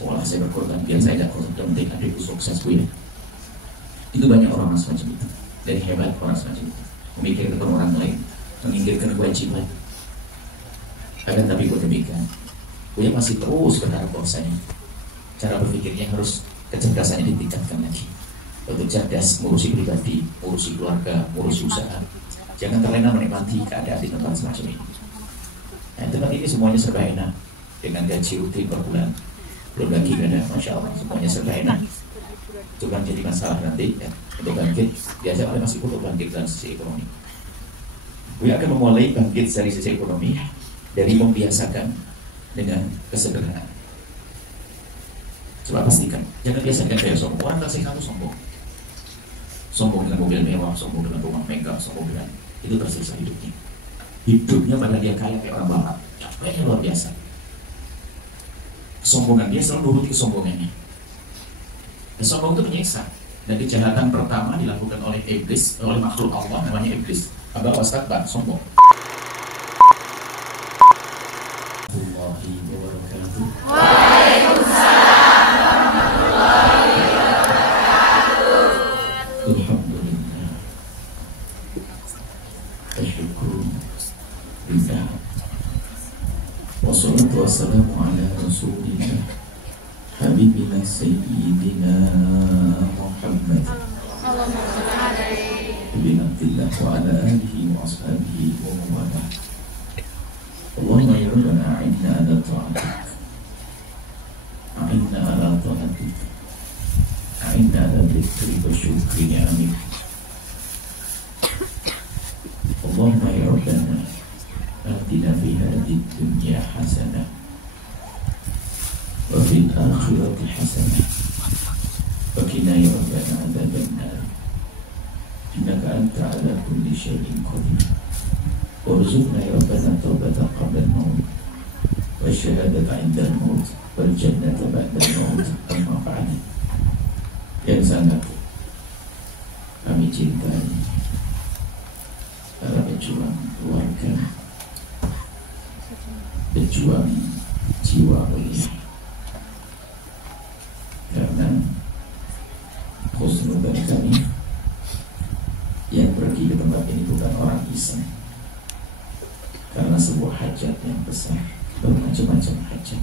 sekolah, saya berkorban biar saya tidak korban, penting adikku sukses Bu ya. Itu banyak orang semacam itu. Dan hebat orang semacam itu, memikirkan orang lain, menginginkan kewajiban. Akan tapi buat demikian, Buya masih terus berharap bahwasanya cara berpikirnya harus kecerdasannya ditingkatkan lagi. Untuk cerdas ngurusi pribadi, ngurusi keluarga, ngurusi usaha. Jangan terlena menikmati keadaan di tempat semacam ini. Nah, tempat ini semuanya serba enak, dengan gaji rutin per bulan, belum lagi ada, masya Allah, semuanya serba enak. Itu kan jadi masalah nanti ya, untuk bangkit. Biasa oleh masih perlu bangkit dari sisi ekonomi. Buya akan memulai bangkit dari sisi ekonomi dari membiasakan dengan kesederhanaan. Coba pastikan, jangan biasakan kayak sombong. Orang kasih kamu sombong, sombong dengan mobil mewah, sombong dengan rumah megah, sombong dengan itu tersiksa hidupnya. Hidupnya pada dia kaya kayak orang barat, capeknya luar biasa. Kesombongan dia selalu nuruti kesombongannya. Dan sombong itu menyiksa. Dan kejahatan pertama dilakukan oleh iblis, oleh makhluk Allah namanya iblis. Aba wastakbar, sombong. Waalaikumsalam warahmatullahi wabarakatuh. Alhamdulillah. Syukur billah. Wassalatu wassalamu ala rasulillah habibina sayyidina Muhammad bin Abdillah wa ala alihi wa ashabihi wa mawalah. Allahumma ya Rabbana a'inna ala ta'atik, a'inna ala ta'atik, a'inna ala dhikri wa syukri ni'amik. Allahumma ya Rabbana atina fi hadhihi dunya hasanah wa fil akhirati hasanah wa qina ya Rabbana adzaban nar. Innaka anta ala kulli syai'in qadir. Warzuqna ya Rabbana taubatan qabla al-maut wa syahadata 'inda al-maut wal jannata ba'da al-maut. Amma ba'd. Yang sangat kami cintai para pejuang keluarga, pejuang jiwa mulia, karena khusnudan kami yang pergi ke tempat ini bukan orang iseng, karena sebuah hajat yang besar, bermacam-macam hajat.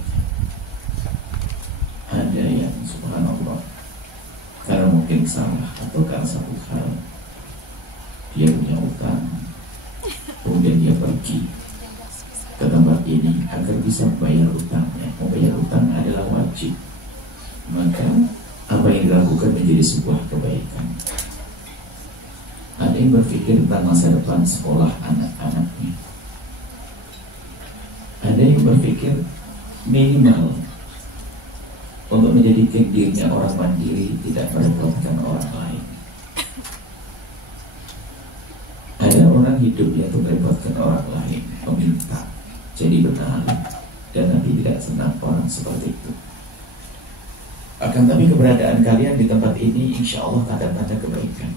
Ada yang subhanallah karena mungkin salah atau karena satu hal dia punya utang, kemudian dia pergi ke tempat ini agar bisa bayar utangnya. Membayar utang adalah wajib, maka apa yang dilakukan menjadi sebuah kebaikan. Ada yang berpikir tentang masa depan sekolah anak-anaknya. Ada yang berpikir minimal untuk menjadikan dirinya orang mandiri, tidak merepotkan orang lain. Ada orang hidup yang merepotkan orang lain, meminta, jadi benar, dan nanti tidak senang orang seperti itu. Akan tapi keberadaan kalian di tempat ini insya Allah tanda-tanda kebaikan.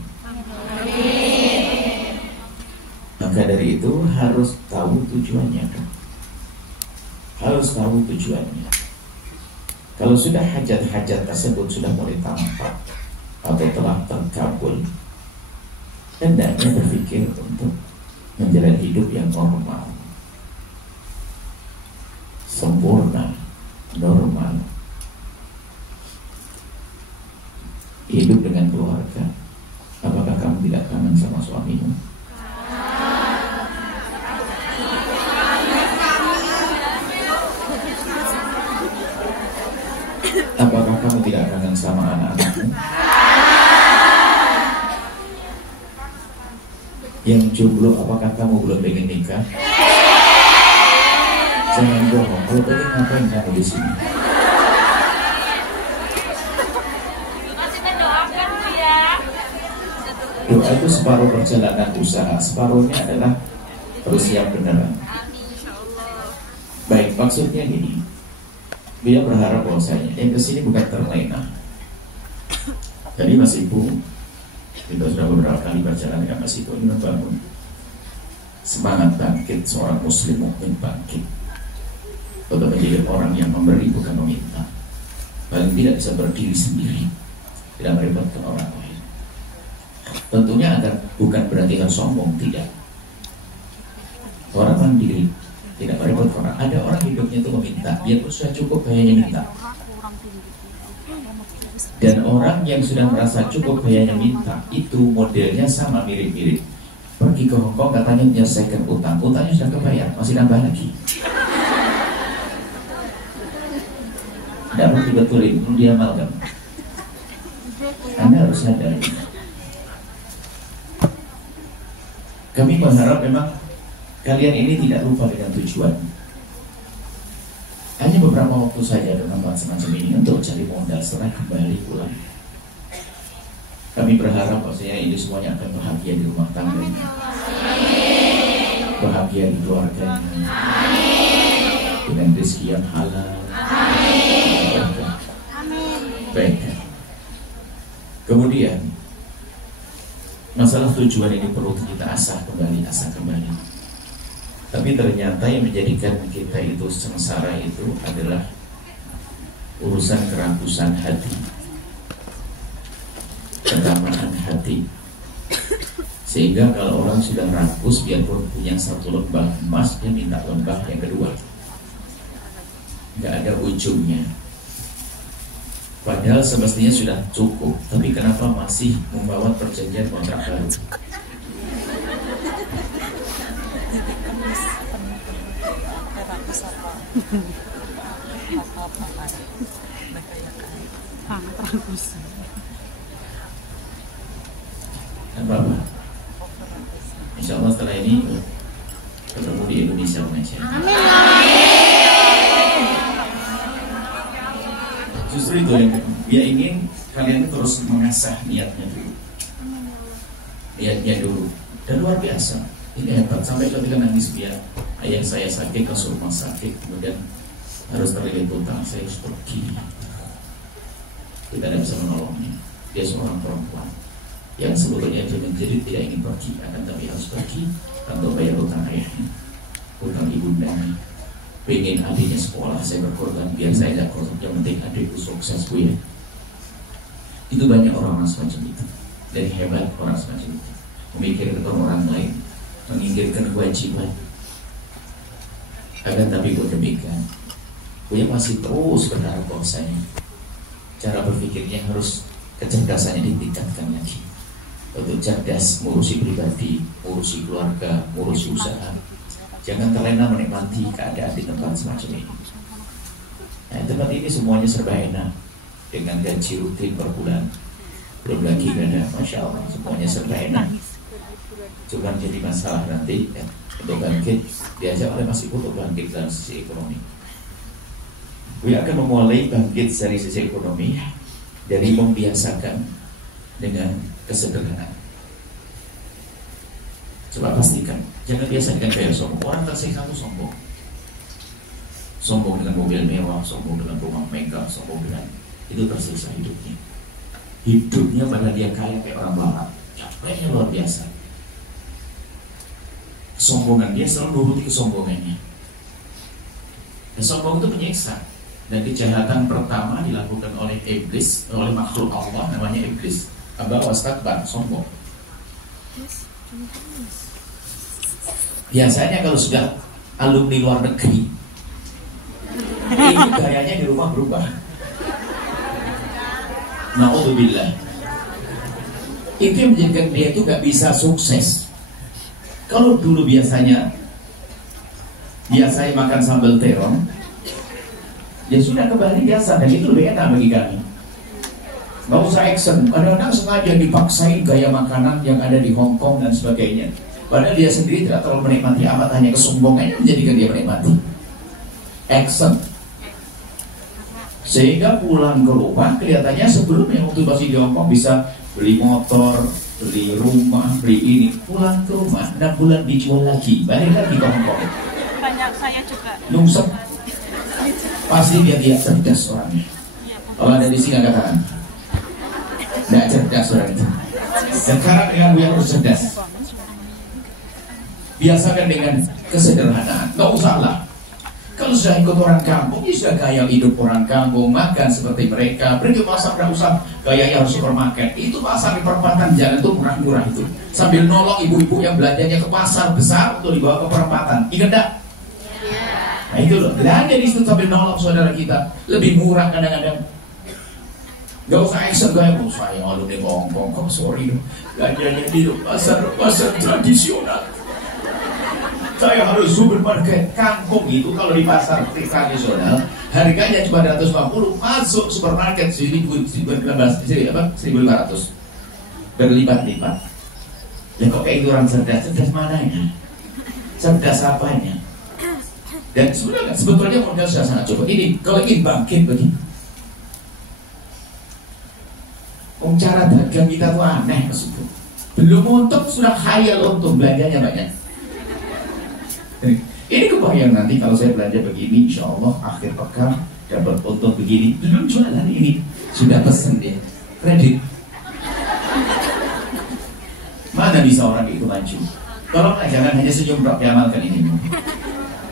Maka dari itu harus tahu tujuannya kan? Harus tahu tujuannya. Kalau sudah hajat-hajat tersebut sudah mulai tampak atau telah terkabul, hendaknya berpikir untuk menjalani hidup yang normal, sempurna, normal. Hidup dengan keluarga. Apakah kamu tidak kangen sama suamimu? Apakah kamu tidak kangen sama anak-anakmu? Yang jomblo, apakah kamu belum pengen nikah? Jangan bohong, kalau pengen ngapain kamu di sini? Doa itu separuh perjalanan usaha, separuhnya adalah bersiap beneran. Baik, maksudnya gini, dia berharap bahwasanya yang kesini bukan terlena. Jadi Mas Ibu, kita sudah beberapa kali berjalan dengan Mas Ibu, ini membangun semangat bangkit seorang muslim mukmin bangkit untuk menjadi orang yang memberi bukan meminta. paling tidak bisa berdiri sendiri, tidak merepotkan orang lain. Tentunya bukan berarti harus sombong, tidak. Orang mandiri, tidak merepotkan orang. Ada orang hidupnya itu meminta, dia pun sudah cukup kayaknya minta. Dan orang yang sudah merasa cukup kayaknya minta, itu modelnya sama, mirip-mirip. Pergi ke Hongkong katanya menyelesaikan utang, utangnya sudah kebayar, masih nambah lagi. Tidak betul-betulin, perlu diamalkan. Anda harus sadar. Kami berharap memang kalian ini tidak lupa dengan tujuan. Hanya beberapa waktu saja dalam tempat semacam ini untuk cari modal setelah kembali pulang. Kami berharap maksudnya ini semuanya akan bahagia di rumah tangganya, bahagia di keluarganya, dengan rezeki yang halal. Baik. Kemudian masalah tujuan ini perlu kita asah kembali. Tapi ternyata yang menjadikan kita itu sengsara itu adalah urusan kerakusan hati, ketamaan hati. Sehingga kalau orang sudah rakus, biarpun punya satu lembah emas, dia minta lembah yang kedua. Nggak ada ujungnya. Padahal semestinya sudah cukup, tapi kenapa masih membawa perjanjian kontrak baru? Apa? Insya Allah setelah ini ketemu di Indonesia mengajar. Justru itu yang dia ingin kalian terus mengasah niatnya dulu, dan luar biasa. Ini hebat, sampai ketika nangis dia, ayah saya sakit ke rumah sakit, kemudian harus terlilit utang, saya harus pergi. Kita tidak bisa menolongnya. Dia seorang perempuan yang sebetulnya dengan jadi tidak ingin pergi, akan tapi harus pergi untuk bayar utang ayahnya, utang ibundanya. Pengen adiknya sekolah, saya berkorban biar saya tidak korban, yang penting adikku sukses, Bu ya. Itu banyak orang semacam itu, dan hebat orang semacam itu, memikirkan orang lain, menginginkan kewajiban. Akan tapi kok demikian, Buya masih terus berharap bahwasanya cara berpikirnya harus kecerdasannya ditingkatkan lagi, untuk cerdas mengurusi pribadi, mengurusi keluarga, mengurusi usaha. Jangan terlena menikmati keadaan di tempat semacam ini. Nah, tempat ini semuanya serba enak, dengan gaji rutin per bulan, belum lagi ada, masya Allah, semuanya serba enak. Cuma jadi masalah nanti ya, untuk bangkit, diajak oleh Mas Ibu untuk bangkit dalam sisi ekonomi. Buya akan memulai bangkit dari sisi ekonomi dari membiasakan dengan kesederhanaan. Coba pastikan, jangan biasa dengan gaya sombong. Orang tersiksa itu sombong. Sombong dengan mobil mewah, sombong dengan rumah megah, sombong dengan itu tersiksa hidupnya. Hidupnya pada dia kaya kayak orang barat, capeknya luar biasa. Kesombongan dia selalu nuruti kesombongannya. Dan sombong itu menyiksa. Dan kejahatan pertama dilakukan oleh iblis, oleh makhluk Allah namanya iblis. Aba wastakbar, sombong. Biasanya kalau sudah alumni luar negeri, ini gayanya di rumah berubah. Na'udzubillah. Itu yang menjadikan dia itu gak bisa sukses. Kalau dulu biasanya makan sambal terong, ya sudah kembali biasa, dan itu lebih enak bagi kami. Gak usah action. Kadang-kadang sengaja dipaksain gaya makanan yang ada di Hongkong dan sebagainya. Padahal dia sendiri tidak terlalu menikmati amat, hanya kesombongannya menjadikan dia menikmati. Action. Sehingga pulang ke rumah kelihatannya sebelumnya waktu masih di Hongkong bisa beli motor, beli rumah, beli ini. Pulang ke rumah 6 bulan dijual lagi, balik lagi ke Hongkong. Banyak saya juga. Nungsep. Pasti dia cerdas orangnya. Kalau ada di sini nggak katakan, nggak cerdas orang itu. Sekarang dengan yang harus cerdas. Biasakan dengan kesederhanaan. Nggak usah lah. Kalau sudah ikut orang kampung, ya sudah gaya hidup orang kampung, makan seperti mereka. Pergi ke pasar, tidak usah gaya harus supermarket. Itu pasar di perempatan jalan itu murah-murah itu. Sambil nolong ibu-ibu yang belanjanya ke pasar besar untuk dibawa ke perempatan. Ingat tak? Nah itu loh, belanja di situ sambil nolong saudara kita. Lebih murah kadang-kadang. Gak usah action gaya, saya malu di Hongkong, kok sorry dong. Belanjanya di pasar tradisional. Saya harus supermarket kampung itu kalau di pasar tradisional harganya cuma 250, masuk supermarket 1.500 berlipat-lipat. Ya kok kayak itu orang cerdas mananya? Cerdas apanya? Dan sebetulnya modal sudah sangat cukup. Ini kalau ingin bangkit begini, cara dagang kita tuh aneh maksudnya. Belum untung sudah khayal untung, belanjanya banyak. Ini kebayang nanti kalau saya belanja begini, insya Allah akhir pekan dapat untung begini. Belum jualan ini, sudah pesen dia kredit. Mana bisa orang itu maju? Tolong jangan hanya senyum dok, diamalkan ini.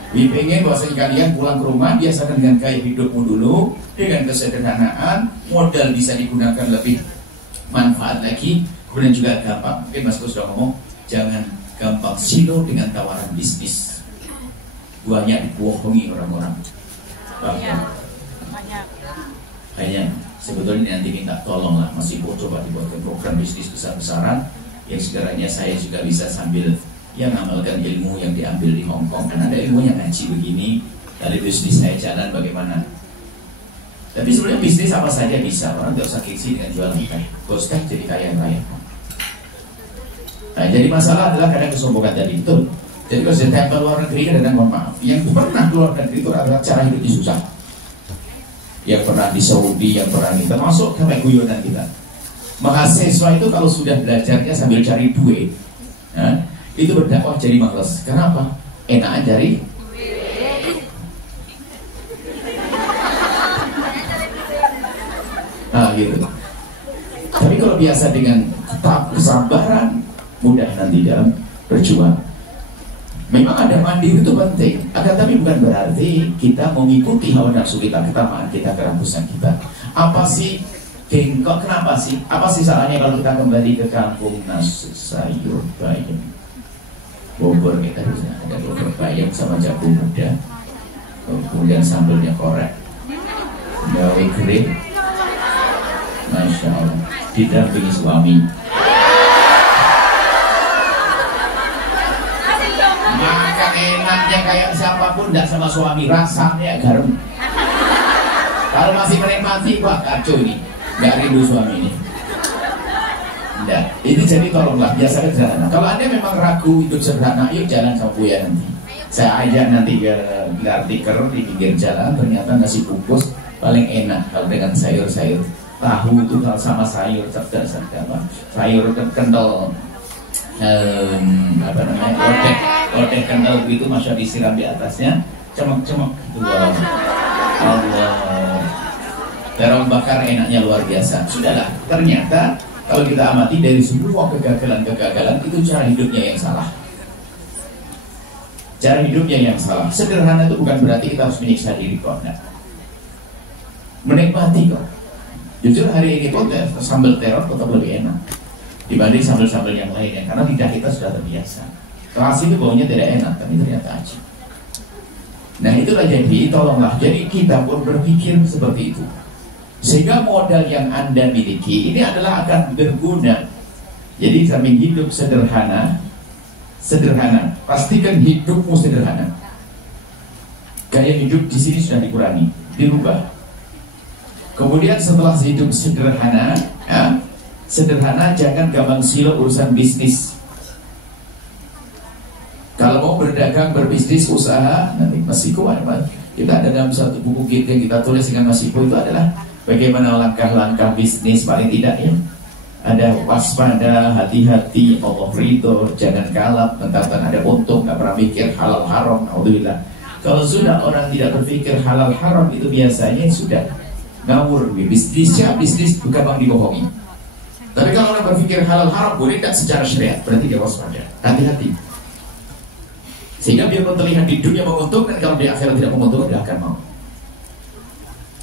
Pengen bahwasanya kalian pulang ke rumah biasakan dengan gaya hidupmu dulu, dengan kesederhanaan, modal bisa digunakan lebih manfaat lagi, kemudian juga gampang. Mungkin Mas Gus sudah ngomong, jangan gampang silo dengan tawaran bisnis. Banyak dibohongi orang-orang. Banyak. Hanya sebetulnya nanti minta tolong lah, masih coba dibuatkan program bisnis besar-besaran yang sekiranya saya juga bisa sambil yang ngamalkan ilmu yang diambil di Hongkong. Karena ada ilmu yang ngaji begini, dari bisnis saya jalan bagaimana. Tapi sebenarnya bisnis apa saja bisa, orang tidak usah gengsi dengan jualan teh. Bos teh jadi kaya raya. Nah, jadi masalah adalah kadang kesombongan tadi itu. Jadi kalau saya tempel luar negeri, kadang mohon maaf, yang pernah keluar negeri itu adalah cara hidupnya susah. Yang pernah di Saudi, yang pernah kita masuk sampai guyonan kita. Mahasiswa itu kalau sudah belajarnya sambil cari duit, ya, itu berdakwah jadi males. Kenapa? Enakan cari nah gitu. Tapi kalau biasa dengan kesabaran, mudah nanti dalam berjuang. Memang ada mandiri itu penting, tapi bukan berarti kita mengikuti hawa nafsu kita, ketamaan kita, kerampusan kita. Apa sih kok kenapa sih? Apa sih salahnya kalau kita kembali ke kampung nasi sayur bayam? Bogor kita bisa ada bogor bayam sama jagung muda, kemudian sambelnya korek, gawe kering, masya Allah, didampingi suami. Maka enaknya kayak siapapun, tidak sama suami, rasanya garam. Kalau masih menikmati, wah kacau ini, nggak rindu suami ini. Nah, ini jadi tolonglah biasa sederhana. Kalau Anda memang ragu hidup sederhana, yuk jalan sama Buya nanti. Saya ajak nanti ke gelar tikar di pinggir jalan, ternyata nasi bungkus paling enak kalau dengan sayur-sayur. Tahu itu kalau sama sayur cerdas, sayur kental, apa namanya, lodeh kental begitu, masya disiram di atasnya, cemak-cemak gitu. Allah, terong bakar enaknya luar biasa. Sudahlah, ternyata kalau kita amati dari semua kegagalan itu cara hidupnya yang salah. Cara hidupnya yang salah. Sederhana itu bukan berarti kita harus menyiksa diri kok. Nah, menikmati kok. Jujur hari ini pun sambal terong tetap lebih enak dibanding sambal-sambal yang lainnya, karena lidah kita sudah terbiasa. Kelas itu baunya tidak enak, tapi ternyata aja. Nah itulah, jadi tolonglah, jadi kita pun berpikir seperti itu, sehingga modal yang Anda miliki ini adalah akan berguna. Jadi samping hidup sederhana, pastikan hidupmu sederhana. Gaya hidup di sini sudah dikurangi, dirubah. Kemudian setelah hidup sederhana, ya, sederhana, jangan gampang silo urusan bisnis. Kalau mau berdagang, berbisnis, usaha, nanti Mas Iko ada. Kita ada dalam satu buku kita tulis dengan Mas Iko itu adalah bagaimana langkah-langkah bisnis paling tidak ya. Ada waspada, hati-hati, Allah ridho, jangan kalap, mentang-mentang ada untung, nggak pernah mikir halal haram. Alhamdulillah. Kalau sudah orang tidak berpikir halal haram, itu biasanya sudah ngawur. Bisnis bukan bang dibohongi. Tapi kalau orang berpikir halal haram boleh tidak secara syariat, berarti dia waspada, hati-hati. Sehingga biar terlihat di dunia menguntungkan, kalau di akhirat tidak menguntungkan, tidak akan mau.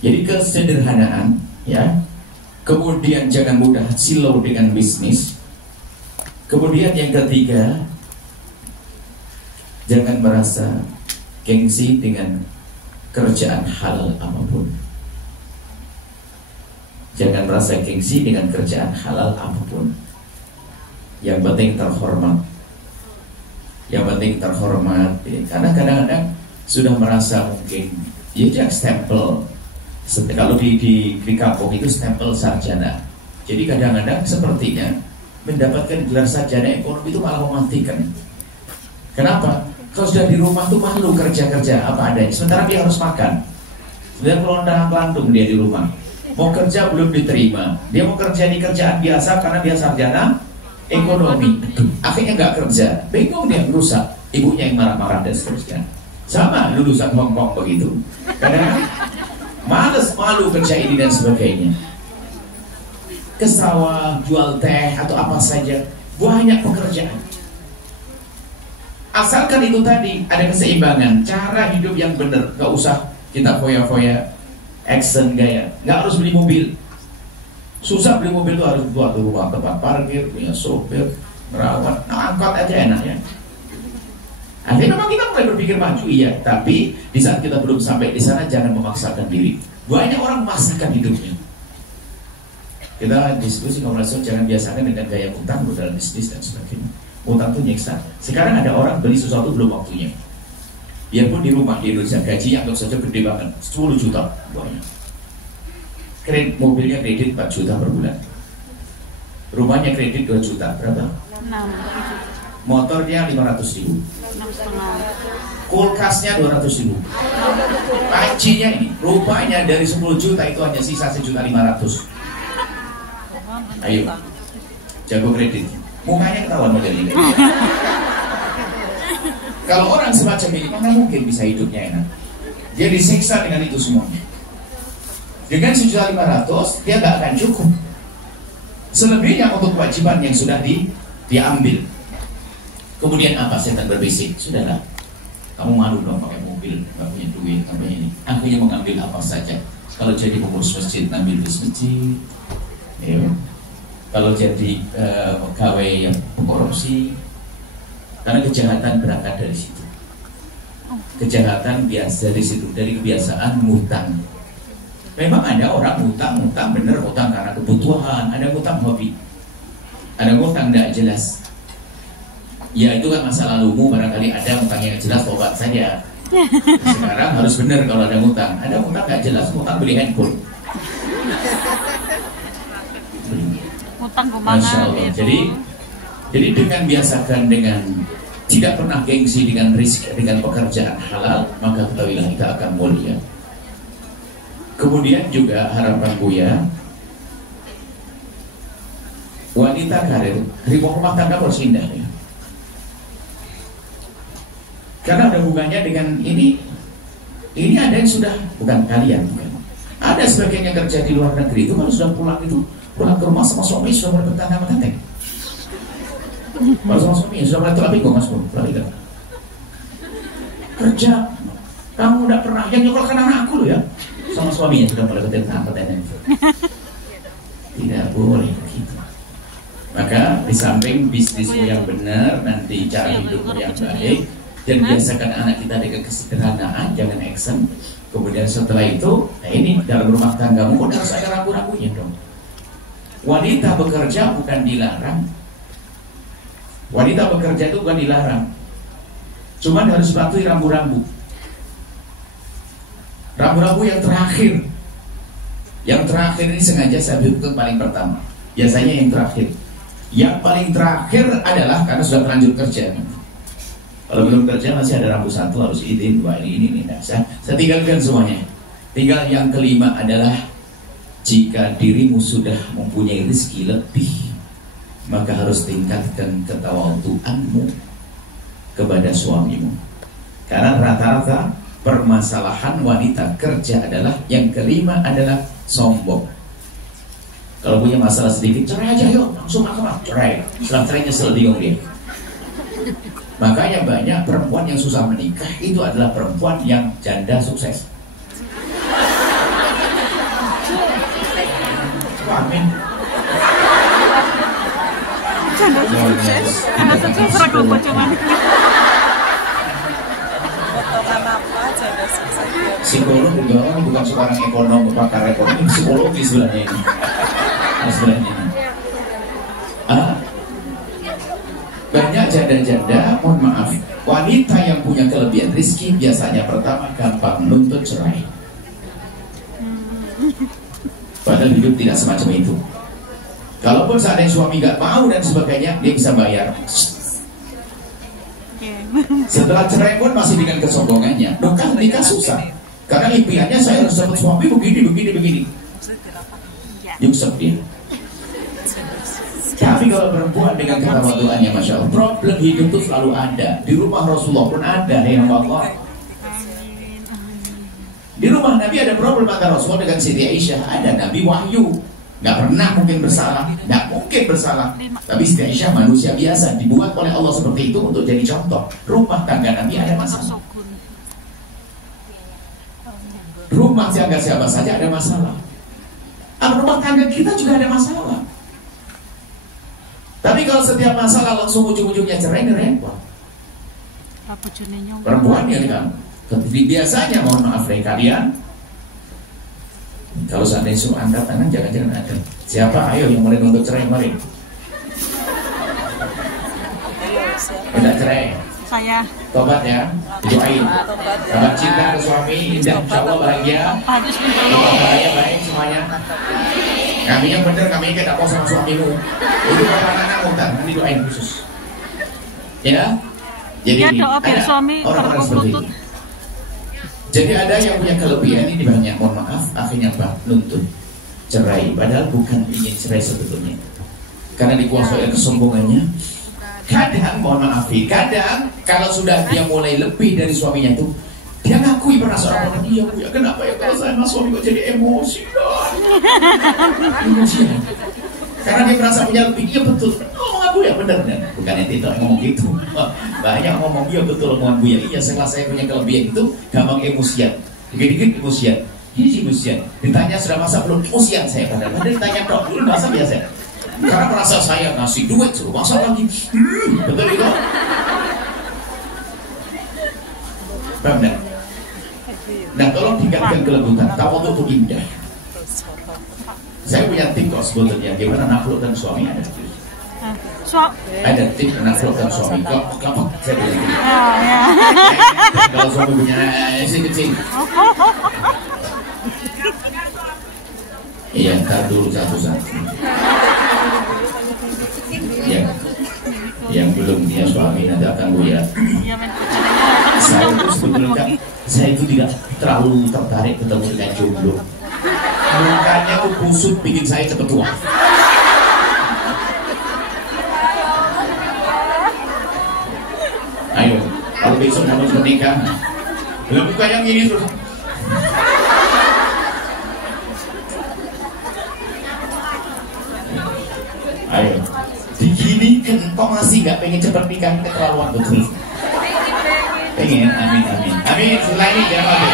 Jadi kesederhanaan, ya. Kemudian jangan mudah silau dengan bisnis. Kemudian yang ketiga, jangan merasa gengsi dengan kerjaan halal apapun. Jangan merasa gengsi dengan kerjaan halal apapun. Yang penting terhormat. Yang penting terhormat, karena kadang-kadang sudah merasa mungkin ya dia stempel. Kalau di kampung itu stempel sarjana. Jadi kadang-kadang sepertinya mendapatkan gelar sarjana ekonomi itu malah mematikan. Kenapa? Kalau sudah di rumah tuh malu kerja-kerja apa adanya. Sementara dia harus makan. Dia pelondang-pelantung dia di rumah. Mau kerja belum diterima. Dia mau kerja di kerjaan biasa karena dia sarjana ekonomi. Akhirnya nggak kerja, bingung dia, rusak, ibunya yang marah-marah dan seterusnya. Sama lulusan Hongkong begitu, kadang males, malu kerja ini dan sebagainya. Ke sawah, jual teh atau apa saja, banyak pekerjaan. Asalkan itu tadi ada keseimbangan, cara hidup yang benar. Nggak usah kita foya-foya, action gaya, nggak harus beli mobil. Susah beli mobil itu harus buat rumah, tempat parkir, punya sopir, merawat, angkot aja enak ya. Akhirnya memang kita mulai berpikir maju, iya. Tapi di saat kita belum sampai di sana, jangan memaksakan diri. Banyak orang memaksakan hidupnya. Kita diskusi komunikasi, jangan biasakan dengan gaya utang dalam bisnis dan sebagainya. Utang itu nyiksa. Sekarang ada orang beli sesuatu belum waktunya. Biarpun di rumah di Indonesia gaji anggap saja gede banget, 10 juta banyak. Kredit mobilnya kredit 4 juta per bulan. Rumahnya kredit 2 juta, berapa? 6. Motornya 500.000. 6,5. Kulkasnya 200.000. Pancinya ini, rupanya dari 10 juta itu hanya sisa 1.500.000. Ayo, jago kredit. Mukanya ketahuan modelnya. Kalau orang semacam ini, mana mungkin bisa hidupnya enak? Dia disiksa dengan itu semuanya. Dengan 1.500.000 dia nggak akan cukup. Selebihnya untuk kewajiban yang sudah diambil. Kemudian apa? Setan berbisik, sudahlah, kamu malu dong pakai mobil, nggak punya duit, apa ini? Akhirnya mengambil apa saja. Kalau jadi pengurus masjid, ambil di masjid. Ya. Kalau jadi pegawai yang korupsi, karena kejahatan berangkat dari situ. Kejahatan biasa dari situ, dari kebiasaan ngutang. Memang ada orang ngutang bener, ngutang karena kebutuhan, ada ngutang hobi, ada ngutang tidak jelas. Ya itu kan masa lalumu, barangkali ada ngutang yang jelas, tobat saja. Sekarang harus bener kalau ada ngutang. Ada ngutang nggak jelas, ngutang beli handphone. Ngutang Masya Allah. Jadi dengan biasakan dengan tidak pernah gengsi dengan rizki, dengan pekerjaan halal, maka ketahuilah kita akan mulia. Kemudian juga harapan Buya, wanita karir, rumah tangga harus indah ya. Karena ada hubungannya dengan ini ada yang sudah, bukan kalian, bukan. Ada sebagian yang kerja di luar negeri itu kalau sudah pulang ke rumah sama suami sudah bertetangga sama teteh. Kalau sama suami sudah mulai terapi kok mas pun, kerja, kamu udah pernah yang nyokolkan anakku loh ya. Sama suaminya sudah mulai ketemu. Tidak boleh begitu. Maka di samping bisnismu yang benar, nanti cara hidupmu yang baik, dan biasakan anak kita dengan kesederhanaan, jangan action. Kemudian setelah itu, nah ini dalam rumah tanggamu pun harus ada rambu-rambunya dong. Wanita bekerja bukan dilarang. Wanita bekerja itu bukan dilarang. Cuman harus patuhi rambu-rambu. Rambu-rambu yang terakhir. Yang terakhir ini sengaja saya butuhkan paling pertama. Biasanya yang terakhir. Yang paling terakhir adalah karena sudah terlanjur kerja. Kalau belum kerja masih ada rambu satu, harus izin, dua ini. Nah, saya tinggalkan semuanya. Tinggal yang kelima adalah jika dirimu sudah mempunyai rezeki lebih, maka harus tingkatkan ketawaduanmu kepada suamimu. Karena rata-rata permasalahan wanita kerja adalah yang kelima adalah sombong. Kalau punya masalah sedikit, cerai aja yuk, langsung mahkamah, cerai. Setelah cerai nyesel, bingung dia. Makanya banyak perempuan yang susah menikah itu adalah perempuan yang janda sukses. Amin. Janda sukses. Janda sukses ora kelompok cuman. Psikolog juga bukan seorang ekonom, pakar ekonomi, psikologi sebenarnya ini. Sebenarnya ini. Banyak janda-janda, mohon maaf, wanita yang punya kelebihan rezeki biasanya pertama gampang menuntut cerai. Padahal hidup tidak semacam itu. Kalaupun seandainya suami nggak mau dan sebagainya, dia bisa bayar. Setelah cerai pun masih dengan kesombongannya. Nikah susah. Karena impiannya saya harus dapat suami begini. Nyungsep dia. Tapi kalau perempuan dengan ketawaduannya, Masya Allah, problem hidup itu selalu ada. Di rumah Rasulullah pun ada, ya Allah. Di rumah Nabi ada problem antara Rasulullah dengan Siti Aisyah. Ada Nabi wahyu, nggak pernah mungkin bersalah, Tapi Siti Aisyah manusia biasa, dibuat oleh Allah seperti itu untuk jadi contoh. Rumah tangga Nabi ada masalah. Rumah tangga siapa saja ada masalah. Rumah tangga kita juga ada masalah. Tapi kalau setiap masalah langsung ujung-ujungnya cerai, ini repot. Perempuan ya kan. Biasanya mohon maaf kalian, kalau seandainya suruh angkat tangan, jangan ada. Siapa? Ayo yang mulai untuk cerai mari. Tidak cerai. Saya. Tobat ya, doain. Tobat cinta ke suami, indah, insya Allah bahagia. Bahagia baik semuanya. Kami yang benar, kami yang tidak sama suamimu. Itu anak-anak mutar, nanti doain khusus. Ya. Jadi ya, doa biar suami orang-orang seperti ini. Jadi ada yang punya kelebihan ini banyak, mohon maaf, akhirnya nuntut cerai, padahal bukan ingin cerai sebetulnya. Karena dikuasai oleh kesombongannya. Kadang, mohon maaf, kadang kalau sudah dia mulai lebih dari suaminya itu, dia ngakui pernah seorang orang, iya bu ya, kenapa ya kalau saya mas suami kok jadi emosi? Karena dia merasa punya lebih, iya betul. Ngomong aku ya benar, bukan itu ngomong gitu. Banyak ngomong iya betul omongan bu ya. Iya setelah saya punya kelebihan itu gampang emosian, dikit-dikit emosian, ini emosian. Ditanya sudah masa belum emosian saya padahal ditanya dok dulu masa biasa. Karena merasa saya ngasih duit suruh masa lagi, betul itu. Benar. Nah tolong tingkatkan kelembutan, tawadhu itu indah. Saya punya tim kok sebetulnya gimana naklukkan suami ada. Ada tim menaklukkan suami. Gampang saya bilang gini. Kalau suami punya istri kecil. Iya, ntar dulu satu-satu. Yang belum punya suami nanti akan gue ya. Saya itu sebetulnya saya itu tidak terlalu tertarik ketemu dengan jomblo. Mukanya tuh kusut bikin saya cepet tua. Ayo, kalau besok harus menikah, belum buka yang ini terus. Ayo, diginikan kok masih nggak pengen cepet nikah, keterlaluan betul. Pengen, amin. Setelah ini jangan ada.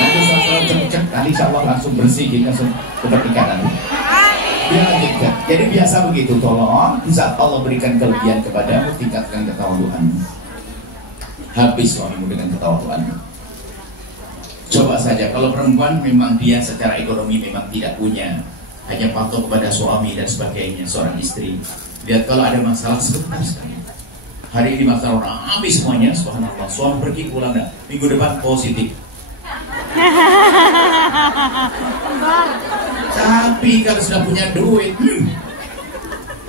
Nanti saya cek, nanti insya Allah langsung bersih, kita langsung keberpikiran. Dia lanjutkan. Jadi biasa begitu, tolong di saat Allah berikan kelebihan kepadamu, tingkatkan ketawaduanmu. Habis suamimu dengan ketawaduanmu. Coba saja, kalau perempuan memang dia secara ekonomi memang tidak punya, hanya patuh kepada suami dan sebagainya, seorang istri. Lihat kalau ada masalah sebentar sekali. Hari ini masalah orang habis semuanya, subhanallah. Suami pergi pulang dah, minggu depan positif. Tapi kalau sudah punya duit,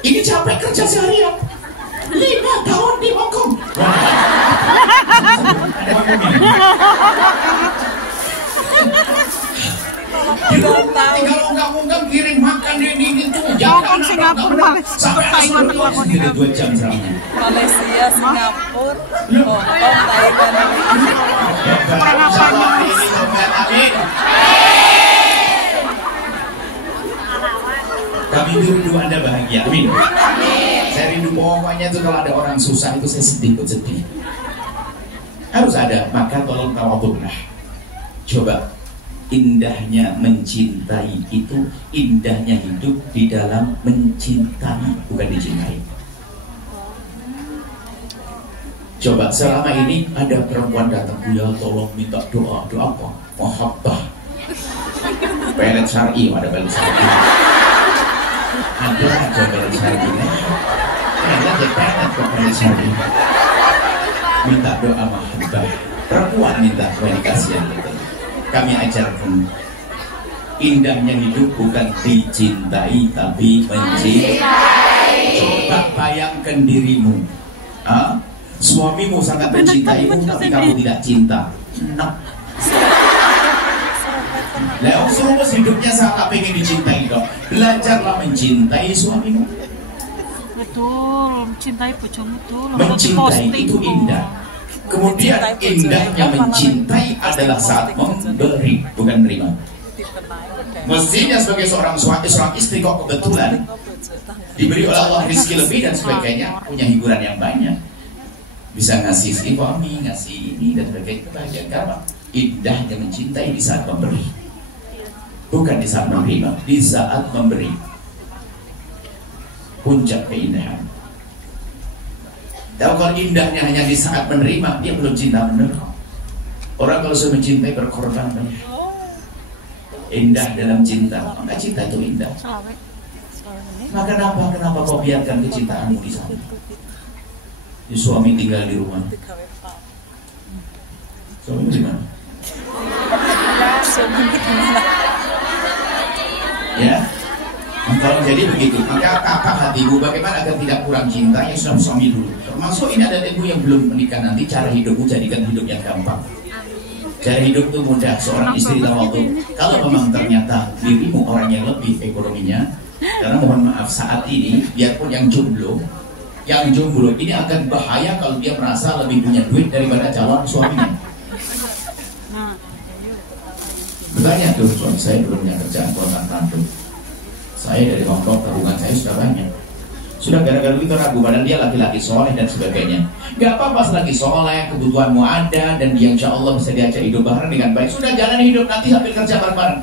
ini capek kerja seharian 5 tahun di Hongkong. Ada tinggal ungkap-ungkap kirim makan ini itu jangan Singapura sampai Taiwan tidak 2 jam serangan. Malaysia, Singapura, Hongkong, Taiwan. Amin. Kami rindu Anda bahagia. Amin. Saya rindu pokoknya itu kalau ada orang susah itu saya sedih. Harus ada, maka tolong tawadhulah. Coba indahnya mencintai itu, indahnya hidup di dalam mencintai, bukan dicintai. Coba selama ini ada perempuan datang, ya tolong minta doa apa? Mahabbah. Pelet syar'i, ada pelet syar'i. Ada aja pelet syar'i. Pelet syar'i. Minta doa mahabbah. Perempuan minta dikasihan gitu. Kami ajarkan indahnya hidup bukan dicintai tapi mencintai. Coba bayangkan dirimu, suamimu sangat mencintaimu tapi kamu tidak cinta. Nah, Leo suruh hidupnya sangat pengen dicintai dong. Belajarlah mencintai suamimu. Betul, mencintai bojomu tuh. Mencintai itu indah. Kemudian indahnya mencintai adalah saat memberi, bukan menerima. Mestinya sebagai seorang istri kok kebetulan diberi oleh Allah rezeki lebih dan sebagainya, punya hiburan yang banyak, bisa ngasih suami, ngasih ini dan sebagainya, bahagia. Karena indahnya mencintai di saat memberi, bukan di saat menerima. Di saat memberi puncak keindahan. Tahu kalau indahnya hanya di saat menerima, dia belum cinta benar. Orang kalau sudah mencintai berkorban banyak. Indah dalam cinta, maka cinta itu indah. Maka kenapa kau biarkan kecintaanmu di sana? Suami tinggal di rumah. Suami di mana? Ya. Kalau jadi begitu, maka kakak hatimu bagaimana agar tidak kurang cinta yang sudah suami dulu. Termasuk ini ada ibu yang belum menikah nanti, cara hidupmu jadikan hidup yang gampang. Cara hidup itu mudah, seorang istri tawadhu. Kalau memang ternyata dirimu orang yang lebih ekonominya, karena mohon maaf saat ini, biarpun yang jomblo ini akan bahaya kalau dia merasa lebih punya duit daripada calon suaminya. Bertanya tuh, suami saya belum punya kerjaan kontak-kontak. Saya dari Hongkong, tabungan saya sudah banyak. Sudah gara-gara itu ragu, padahal dia laki-laki soleh dan sebagainya. Gak apa-apa selagi soleh, kebutuhanmu ada, dan dia insya Allah bisa diajak hidup bareng dengan baik. Sudah jalan hidup, nanti sambil kerja bareng-bareng.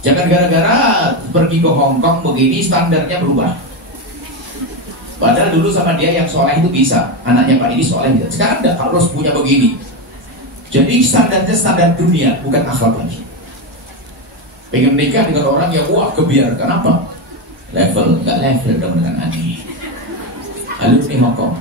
Jangan gara-gara pergi ke Hongkong begini standarnya berubah. Padahal dulu sama dia yang soleh itu bisa, anaknya Pak ini soleh bisa. Sekarang udah harus punya begini. Jadi standarnya standar dunia, bukan akhlak lagi. Pengen menikah dengan orang yang wah kebiar, kenapa? Level, nggak level dong dengan Ani. Alumni Hongkong.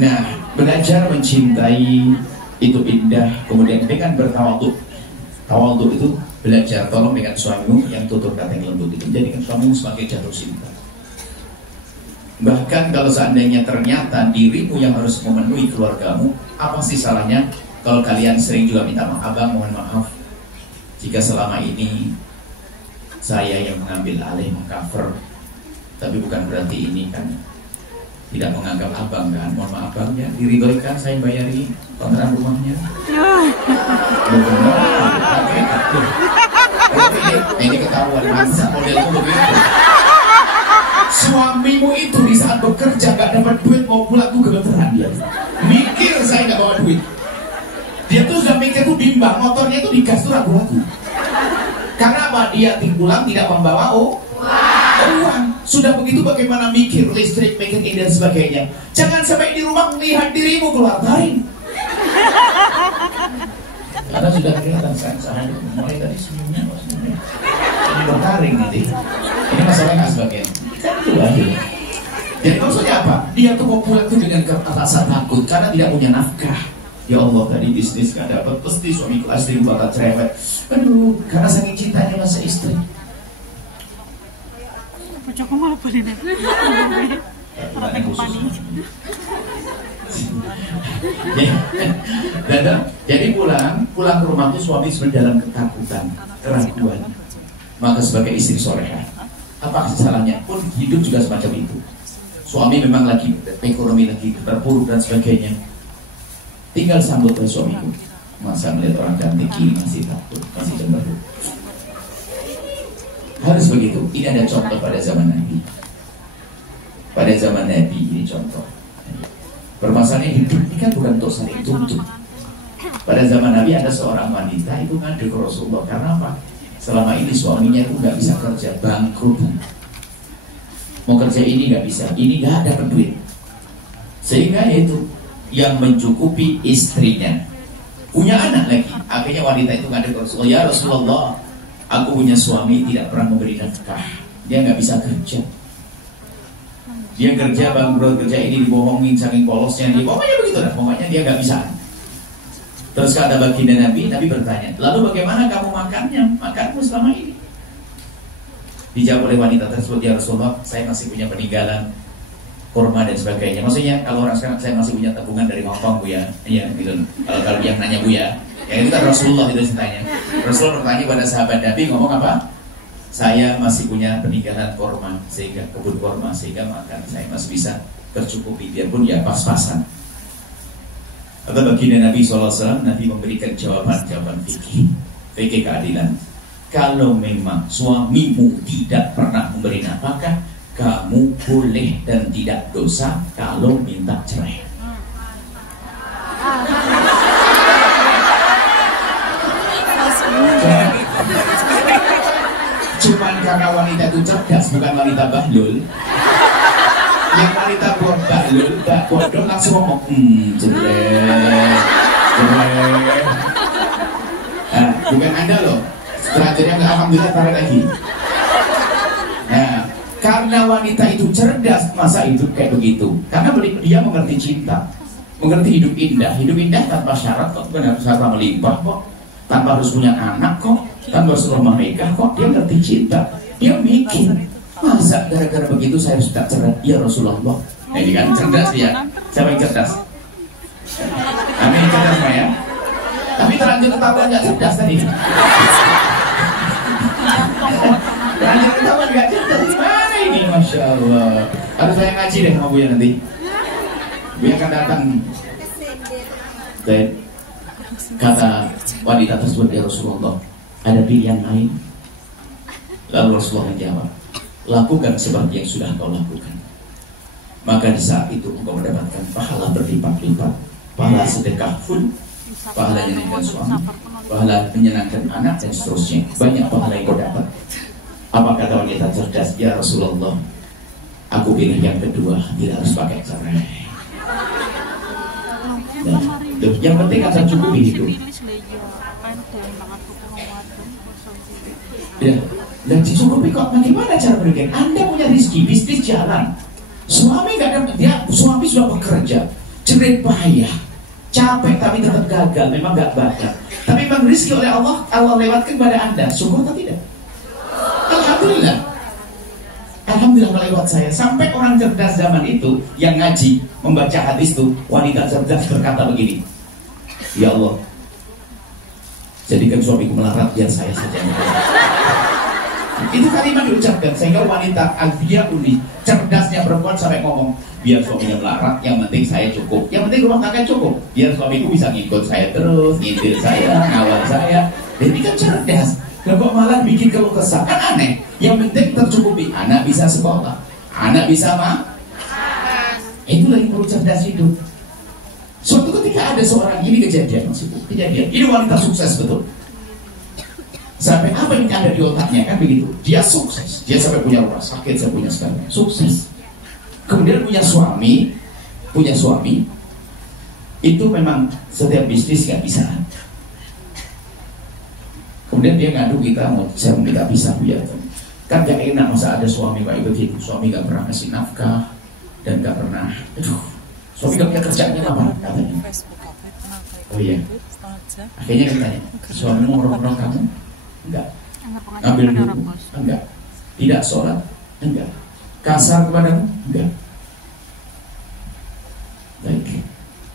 Nah, belajar mencintai itu indah. Kemudian dengan bertawadhu. Tawadhu itu belajar, tolong dengan suamimu yang tutur kata yang lembut itu, jadikan suamimu sebagai jatuh cinta. Bahkan kalau seandainya ternyata dirimu yang harus memenuhi keluargamu, apa sih salahnya kalau kalian sering juga minta maaf, abang mohon maaf jika selama ini saya yang mengambil alih mengcover, tapi bukan berarti ini kan tidak menganggap abang kan, mohon maaf bang ya, diridhoi kan saya bayari kontrakan rumahnya. Ini ketahuan masa modelku begitu. Suamimu itu di saat bekerja gak dapat duit mau pulang tuh gemeteran dia. Mikir saya gak bawa duit. Dia tuh sudah mikir tuh bimbang, motornya tuh digas tuh ragu-ragu. Karena apa? Dia pulang tidak membawa uang. Sudah begitu bagaimana mikir listrik, mikir ini dan sebagainya. Jangan sampai di rumah melihat dirimu keluar taring. Karena sudah kelihatan saya mulai dari senyumnya ini bertaring nanti. Ini masalahnya sebagainya. Jadi maksudnya apa? Dia tuh mau pulang tuh dengan rasa takut karena tidak punya nafkah. Ya Allah, tadi bisnis gak dapat, pasti suami kelas di bakal cerewet. Aduh, karena saking cintanya masa istri. Bojoku malah beli nih. Jadi pulang ke rumah tuh suami sebenarnya dalam ketakutan, keraguan. Maka sebagai istri solehah, apa salahnya pun hidup juga semacam itu. Suami memang lagi ekonomi lagi terpuruk dan sebagainya, tinggal sambut oleh suamiku. Masa melihat orang cantik ini masih takut, masih cemberut. Harus begitu. Ini ada contoh pada zaman Nabi. Pada zaman Nabi ini contoh. Permasalahan hidup ini kan bukan untuk saling tuntut. Pada zaman Nabi ada seorang wanita itu ngadu ke Rasulullah. Karena apa? Selama ini suaminya itu nggak bisa kerja, bangkrut. Mau kerja ini nggak bisa, ini nggak ada duit. Sehingga itu yang mencukupi istrinya. Punya anak lagi. Akhirnya wanita itu ngadu ke Rasulullah. Ya Rasulullah, aku punya suami tidak pernah memberi nafkah. Dia nggak bisa kerja. Dia kerja bangkrut, kerja ini dibohongin saking polosnya. Dia pokoknya begitu lah. Pokoknya dia nggak bisa. Terus kata baginda Nabi bertanya, lalu bagaimana kamu makanmu selama ini? Dijawab oleh wanita tersebut, ya Rasulullah, saya masih punya peninggalan kurma dan sebagainya. Maksudnya kalau orang sekarang saya masih punya tabungan dari Hongkong, Bu ya. Iya gitu. Kalau yang nanya Bu ya, itu kan Rasulullah itu ceritanya. Rasulullah bertanya pada sahabat Nabi ngomong apa? Saya masih punya peninggalan kurma, sehingga kebun kurma, sehingga makan saya masih bisa tercukupi, biarpun ya pas-pasan. Kata baginda Nabi SAW, Nabi memberikan jawaban fikih keadilan. Kalau memang suamimu tidak pernah memberi nafkah, kamu boleh dan tidak dosa kalau minta cerai. Cuman karena wanita itu cerdas, bukan wanita bahlul. Yang wanita bahlul, bodoh langsung ngomong, jelek. Nah, bukan Anda loh. Belajarnya nggak alhamdulillah taruh lagi. Nah, karena wanita itu cerdas, masa hidup kayak begitu. Karena dia mengerti cinta, mengerti hidup indah. Hidup indah tanpa syarat kok, bukan harus harta melimpah kok, tanpa harus punya anak kok, tanpa harus rumah nikah kok. Dia ngerti cinta. Dia mikir, masa gara-gara begitu saya harus tak cerai? Ya Rasulullah. Nah, ini kan cerdas dia. Siapa yang cerdas? Amin, cerdas Pak ya. Tapi terlanjur ketahuan nggak cerdas tadi. Terlanjur ketahuan nggak cerdas. Gimana ini? Masya Allah. Harus saya ngaji deh sama Buya nanti. Buya akan datang. Dan kata wanita tersebut, ya Rasulullah, ada pilihan lain? Lalu Rasulullah menjawab, lakukan seperti yang sudah kau lakukan. Maka di saat itu engkau mendapatkan pahala berlipat-lipat, pahala sedekah full, pahala menyenangkan suami, pahala menyenangkan anak, dan seterusnya. Banyak pahala yang kau dapat. Apa kata wanita cerdas? Ya Rasulullah, aku pilih yang kedua, tidak harus pakai cerai. Nah, yang penting akan cukupi itu. Ya, dan dicukupi kok. Bagaimana cara berpikir? Anda punya rezeki, bisnis jalan. Suami nggak dapat, suami sudah bekerja, jerih payah, capek tapi tetap gagal, memang nggak bakat. Tapi memang rezeki oleh Allah lewatkan kepada Anda. Syukur atau tidak? Alhamdulillah. Alhamdulillah melewat saya. Sampai orang cerdas zaman itu yang ngaji, membaca hadis itu, wanita cerdas berkata begini, ya Allah, jadikan suamiku melarat biar saya saja. Itu kalimat diucapkan sehingga wanita alfiah unik, cerdasnya perempuan sampai ngomong, biar suaminya melarat, yang penting saya cukup, yang penting rumah tangga cukup, biar suamiku bisa ngikut saya terus, ngintil saya, ngawal saya. Dan ini kan cerdas. Kok malah bikin keluh kesah, kan aneh. Yang penting tercukupi, anak bisa sekolah, anak bisa makan. Itulah yang perlu cerdas hidup. Suatu ketika ada seorang, ini kejadian maksudnya, ini wanita sukses betul. Sampai apa yang ada di otaknya kan begitu. Dia sukses, dia sampai punya rumah sakit, saya punya sekarang, sukses. Kemudian punya suami itu memang setiap bisnis nggak bisa. Kemudian dia ngadu kita, saya mau minta pisah ya. Kan gak enak masa ada suami kayak begitu, suami gak pernah kasih nafkah dan gak pernah, suami gak punya kerjaannya apa katanya. Oh iya. Akhirnya dia tanya, suami mau ngerong-ngerong kamu? Enggak. Ambil dulu? Enggak. Tidak sholat? Enggak. Kasar kepadamu? Enggak. Baik.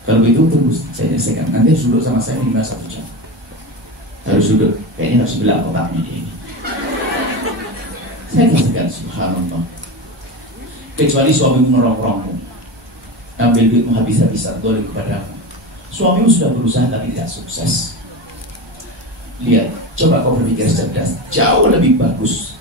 Kalau begitu terus saya selesaikan. Nanti harus duduk sama saya minimal 1 jam. Harus duduk. Kayaknya harus sebelah otaknya dia ini. Saya katakan subhanallah. Kecuali suamimu ngerong-ngerongmu, ambil duitmu habis-habisan, dolim kepadamu. Suamimu sudah berusaha tapi tidak sukses. Lihat, coba kau berpikir cerdas, jauh lebih bagus.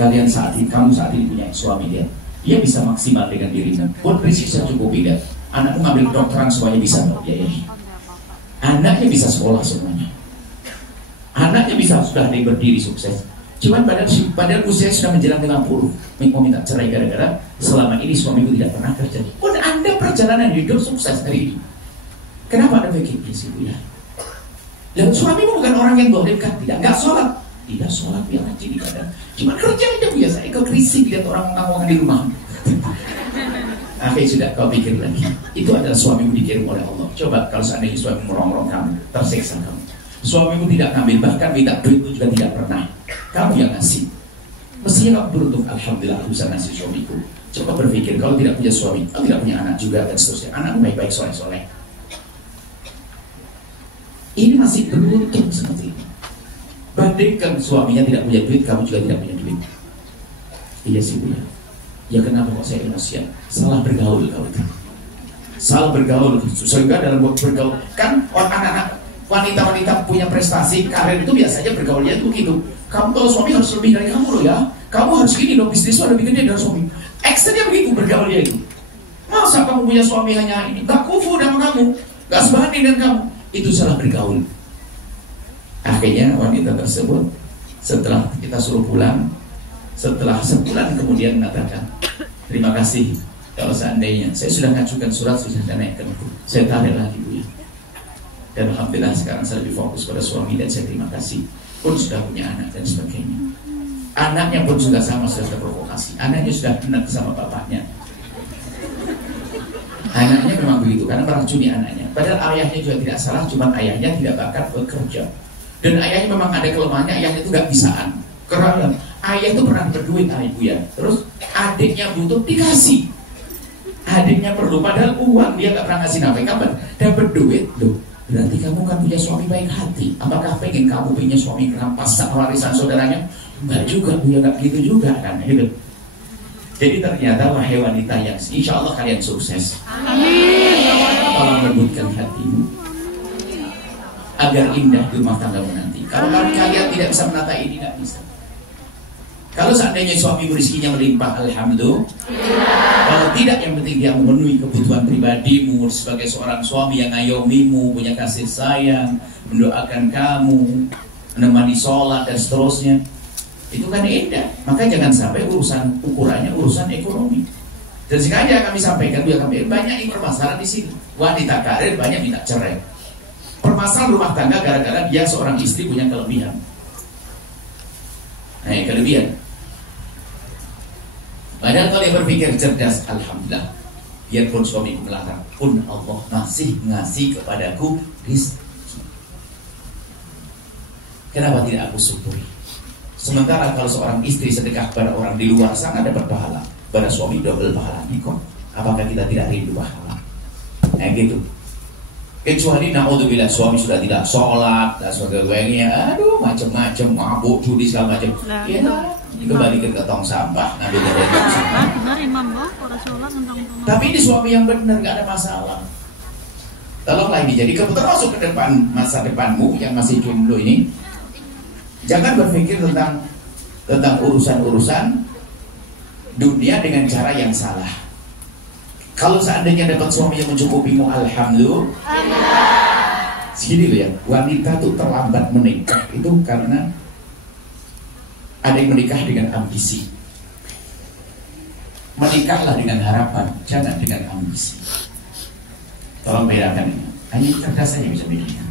Kamu saat ini punya suami, dia bisa maksimal dengan dirimu. Buat prinsip cukupi dia. Anakmu ngambil kedokteran semuanya bisa biayai. Anaknya bisa sekolah semuanya. Anaknya bisa sudah berdiri sukses. Cuman pada usia sudah menjelang 50, mau minta cerai gara-gara selama ini suamiku tidak pernah kerja. Pun Anda perjalanan hidup sukses hari ini. Kenapa Anda pikir prinsip ya? Dan suamimu bukan orang yang dolim kan? Nggak sholat. Tidak sholat, dia rajin ibadah. Cuma kerja aja biasa, ikut risik lihat orang ngomong di rumah. Akhirnya sudah kau pikir lagi. Itu adalah suamimu dikirim oleh Allah. Coba kalau seandainya suamimu merongrong kamu, tersiksa kamu. Suamimu tidak ngambil, bahkan minta duit itu juga tidak pernah. Kamu yang ngasih. Mestinya kamu beruntung, alhamdulillah aku bisa ngasih suamiku. Coba berpikir, kalau tidak punya suami, kalau tidak punya anak juga dan seterusnya. Anakmu baik-baik, soleh-soleh. Ini masih beruntung seperti ini. Bandingkan suaminya tidak punya duit, kamu juga tidak punya duit. Iya sih Bu. Ya kenapa kok saya emosian? Salah bergaul kau itu. Salah bergaul. Sehingga dalam bergaul kan anak-anak wanita-wanita punya prestasi karir itu biasanya bergaulnya itu begitu. Kamu kalau suami harus lebih dari kamu loh ya. Kamu harus gini loh, bisnis lebih gede dari suami. Eksternya begitu bergaulnya itu. Masa kamu punya suami hanya ini? Gak kufu sama kamu, gak sebanding dengan kamu. Itu salah bergaul. Akhirnya wanita tersebut setelah kita suruh pulang, setelah sebulan kemudian mengatakan, terima kasih kalau seandainya saya sudah ngajukan surat, sudah naikkan, saya tarik lagi Bu ya. Dan alhamdulillah sekarang saya lebih fokus pada suami dan saya terima kasih. Pun sudah punya anak dan sebagainya. Anaknya pun sudah sama, sudah terprovokasi. Anaknya sudah enak sama bapaknya. Anaknya memang begitu karena meracuni anaknya. Padahal ayahnya juga tidak salah, cuma ayahnya tidak bakat bekerja. Dan ayahnya memang ada kelemahannya, ayahnya itu gak bisaan. Karena ayah itu pernah berduit ibu ya. Terus adiknya butuh dikasih. Adiknya perlu, padahal uang dia gak pernah ngasih nafkah. Kapan? Dapat duit loh. Berarti kamu kan punya suami baik hati. Apakah pengen kamu punya suami merampas warisan saudaranya? Enggak juga, Bu ya gak gitu juga kan. Gitu. Jadi ternyata wahai wanita yang insya Allah kalian sukses. Amin. Tolong lembutkan hatimu agar indah di rumah tanggamu nanti. Kalau kalian tidak bisa menata ini, tidak bisa. Kalau seandainya suamimu rezekinya melimpah, alhamdulillah. Kalau tidak, yang penting dia memenuhi kebutuhan pribadimu sebagai seorang suami yang ngayomimu, punya kasih sayang, mendoakan kamu, menemani sholat dan seterusnya. Itu kan indah. Maka jangan sampai ukurannya urusan ekonomi. Dan sengaja kami sampaikan, banyak yang bermasalah di sini. Wanita karir banyak minta cerai. Permasalahan rumah tangga gara-gara dia seorang istri punya kelebihan. Nah, kelebihan. Padahal kalau dia berpikir cerdas, alhamdulillah, biarpun suamiku melarang, pun Allah masih ngasih kepadaku rezeki. Kenapa tidak aku syukuri? Sementara kalau seorang istri sedekah pada orang di luar sana dapat pahala, pada suami double pahalanya kok. Apakah kita tidak rindu pahala? Nah gitu. Kecuali naudzubillah suami sudah tidak sholat dan sebagainya, aduh macam-macam, mabuk, judi segala macam. Ya, kembalikan ke tong sampah, ngambil dari tong sampah. Tapi ini suami yang benar, nggak ada masalah. Tolonglah ini jadi kebetulan masuk ke depan masa depanmu yang masih jomblo ini. Jangan berpikir tentang urusan-urusan dunia dengan cara yang salah. Kalau seandainya dapat suami yang mencukupimu, alhamdulillah. Segini loh ya, wanita tuh terlambat menikah itu karena ada yang menikah dengan ambisi. Menikahlah dengan harapan, jangan dengan ambisi. Tolong bedakan ini. Hanya cerdas saja bisa bedakan.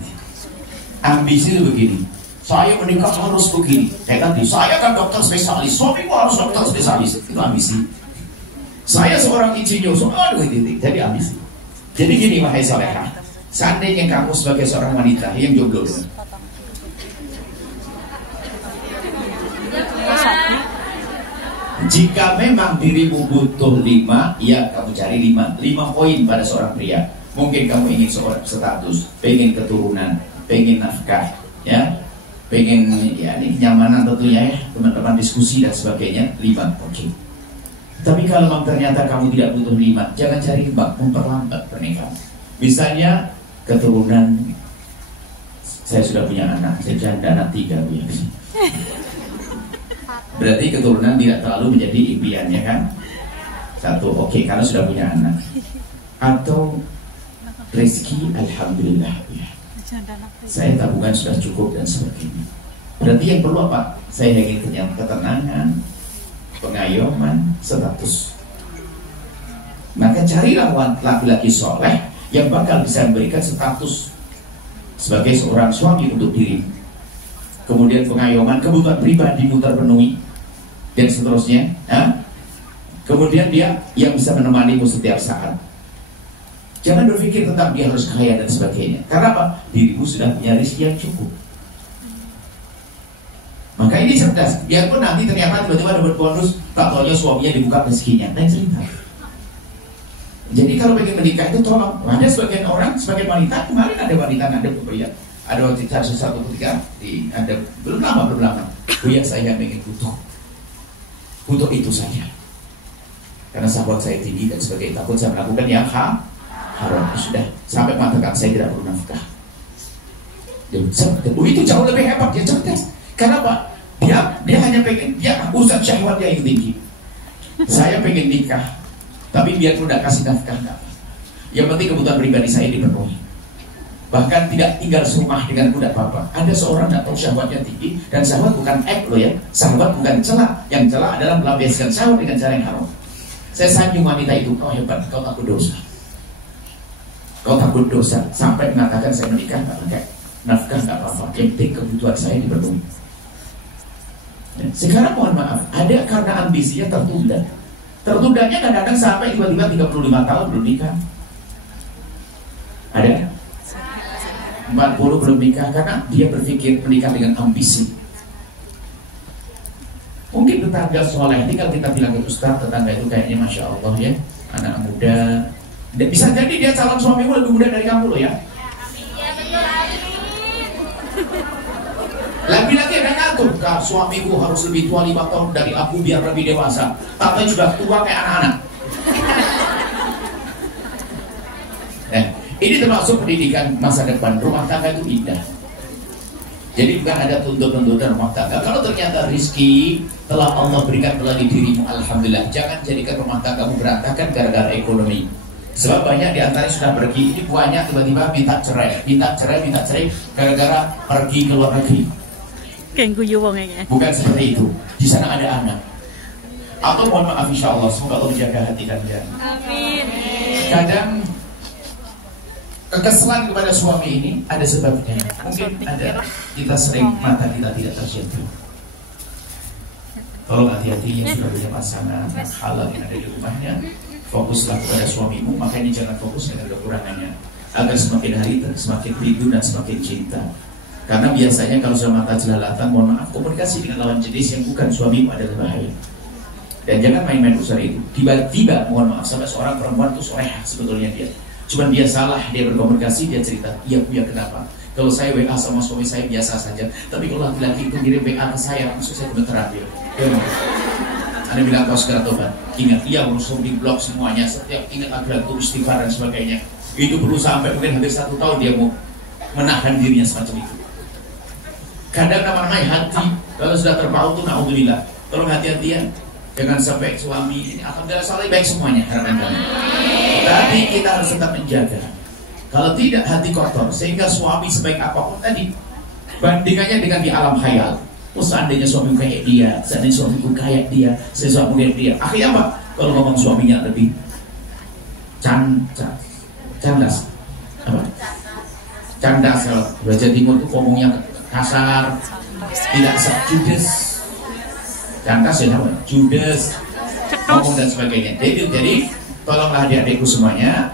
Ambisi itu begini. Saya menikah harus begini. Kayak tadi, saya kan dokter spesialis, suamiku harus dokter spesialis. Itu ambisi. Saya seorang insinyur, jadi ambisi. Jadi gini wahai salehah, seandainya kamu sebagai seorang wanita yang jomblo, jika memang dirimu butuh 5, ya kamu cari 5 poin pada seorang pria. Mungkin kamu ingin seorang status, pengen keturunan, pengen nafkah, ya, pengen ya ini kenyamanan tentunya ya, teman-teman diskusi dan sebagainya. 5, oke. Tapi kalau memang ternyata kamu tidak butuh 5, jangan cari 5, memperlambat pernikahan. Misalnya keturunan Saya sudah punya anak, saya janda anak 3 Bu ya. Berarti keturunan tidak terlalu menjadi impiannya kan? 1, oke, karena sudah punya anak. Atau rezeki alhamdulillah ya. Saya tabungan sudah cukup dan sebagainya. Berarti yang perlu apa? Saya ingin ketenangan, pengayoman, status. Maka carilah laki-laki soleh yang bakal bisa memberikan status sebagai seorang suami untuk diri. Kemudian pengayoman, kebutuhan pribadimu terpenuhi dan seterusnya. Kemudian dia yang bisa menemanimu setiap saat. Jangan berpikir tentang dia harus kaya dan sebagainya. Karena apa? Dirimu sudah punya rezeki yang cukup. Maka ini cerdas. Biarpun nanti ternyata tiba-tiba dapat bonus, tak tahunya suaminya dibuka rezekinya. Lain cerita. Jadi kalau pengen menikah itu tolong. Ada sebagian orang, sebagian wanita, kemarin ada wanita ngadep ke Buya. Ada waktu satu ketika ada belum lama. Buya, saya pengen butuh itu saja. Karena sahabat saya tinggi dan sebagainya, takut saya melakukan yang haram. Sudah sampai mengatakan saya tidak perlu nafkah. Itu jauh lebih hebat, dia cerdas. Karena apa? Dia hanya pengen, urusan syahwat dia yang tinggi. Saya pengen nikah, tapi biar udah kasih nafkah enggak. Yang penting kebutuhan pribadi saya dipenuhi. Bahkan tidak tinggal serumah dengan budak apa. Ada seorang tidak tahu syahwatnya tinggi, dan syahwat bukan loh ya. Syahwat bukan celah. Yang celah adalah melampiaskan syahwat dengan cara yang haram. Saya sanjung wanita itu, kau hebat, kau takut dosa. Kau takut dosa sampai mengatakan saya menikah nggak pakai nafkah nggak apa-apa. Yang penting kebutuhan saya dipenuhi. Sekarang mohon maaf, ada karena ambisinya tertunda. Tertundanya kadang-kadang sampai tiba-tiba 35 tahun belum nikah. Ada 40 belum nikah karena dia berpikir menikah dengan ambisi. Mungkin tetangga soleh, tinggal kita bilang ke Ustaz, tetangga itu kayaknya Masya Allah ya, anak muda. Bisa jadi dia calon suamimu lebih muda dari kamu loh ya. Laki-laki ada ngatur, suamiku harus lebih tua 5 tahun dari aku biar lebih dewasa. Tapi juga tua kayak anak-anak. Nah, ini termasuk pendidikan masa depan. Rumah tangga itu indah. Jadi bukan ada tuntut-tuntutan rumah tangga. Kalau ternyata rezeki telah Allah berikan melalui dirimu, alhamdulillah. Jangan jadikan rumah tanggamu berantakan gara-gara ekonomi. Sebab banyak di antaranya sudah pergi, ini banyak tiba-tiba minta cerai gara-gara pergi ke luar negeri. Bukan seperti itu. Di sana ada anak. Atau mohon maaf, insya Allah semoga Allah menjaga hati kalian. Amin. Kadang kekesalan kepada suami ini ada sebabnya. Mungkin ada kita sering mata kita tidak terjatuh. Tolong hati-hati yang sudah punya pasangan halal yang ada di rumahnya. Fokuslah kepada suamimu, makanya jangan fokus dengan kekurangannya, agar semakin hari semakin rindu dan semakin cinta. Karena biasanya kalau sudah mata jelalatan, mohon maaf, komunikasi dengan lawan jenis yang bukan suamimu adalah bahaya. Dan jangan main-main urusan itu. Tiba-tiba, mohon maaf, sampai seorang perempuan itu soleha sebetulnya dia. Cuman dia salah, dia berkomunikasi, dia cerita, iya punya kenapa? Kalau saya WA sama suami saya biasa saja, tapi kalau laki-laki itu ngirim WA ke saya, maksud saya gemeteran dia. Anda bilang kau segera tobat. Ingat, ia langsung di blok semuanya. Setiap ingat agar itu istighfar dan sebagainya. Itu perlu sampai mungkin hampir 1 tahun dia mau menahan dirinya semacam itu. Kadang namanya hati kalau sudah terpaut tuh naudzubillah. Tolong hati-hati ya. Jangan sampai suami ini alhamdulillah saleh baik semuanya harapan kami. Tapi kita harus tetap menjaga. Kalau tidak hati kotor sehingga suami sebaik apapun tadi bandingannya dengan di alam khayal. Oh, seandainya suamiku kayak dia, seandainya suamiku kayak dia, sesuatu kayak dia. Akhirnya apa? Kalau ngomong suaminya lebih candas, apa? Candas. Kalau bahasa timur itu ngomongnya kasar, tidak judes. Candas ya apa? Judes, ngomong dan sebagainya. Jadi tolonglah adik-adikku semuanya,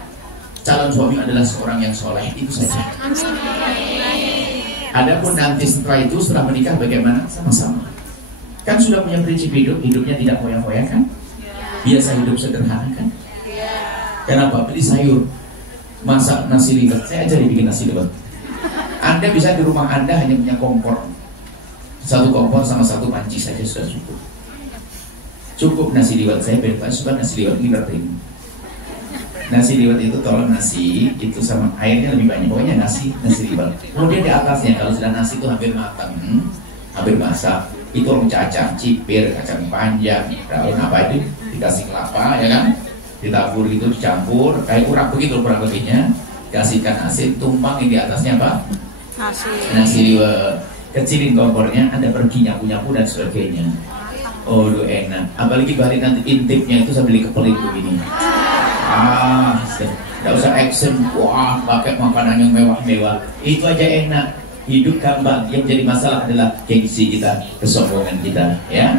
calon suami adalah seorang yang soleh, itu saja. Adapun nanti setelah itu, setelah menikah bagaimana? Sama-sama. Kan sudah punya prinsip hidup, hidupnya tidak foya-foya kan? Biasa hidup sederhana kan? Kenapa? Beli sayur, masak nasi liwet. Saya ajarin bikin nasi liwet. Anda bisa di rumah Anda hanya punya kompor. 1 kompor sama 1 panci saja sudah cukup. Cukup nasi liwet. Saya bebas suka nasi liwet liwet ini. Nasi liwet itu tolong nasi itu sama airnya lebih banyak, pokoknya nasi liwet. Kemudian di atasnya kalau sudah nasi itu hampir matang, hampir masak, itu cacang cipir, kacang panjang, daun apa itu dikasih kelapa ya kan, ditabur itu dicampur kayak urak begitu kurang lebihnya, kasihkan asin, tumpangin di atasnya apa? Nasi liwet. Kecilin kompornya, Anda pergi nyapu-nyapu dan sebagainya. Oh, enak. Apalagi balik nanti intipnya itu sambil dikepelit begini. Tidak usah action, wah pakai makanan yang mewah-mewah. Itu aja enak. Hidup gampang. Yang jadi masalah adalah gengsi kita, kesombongan kita, ya.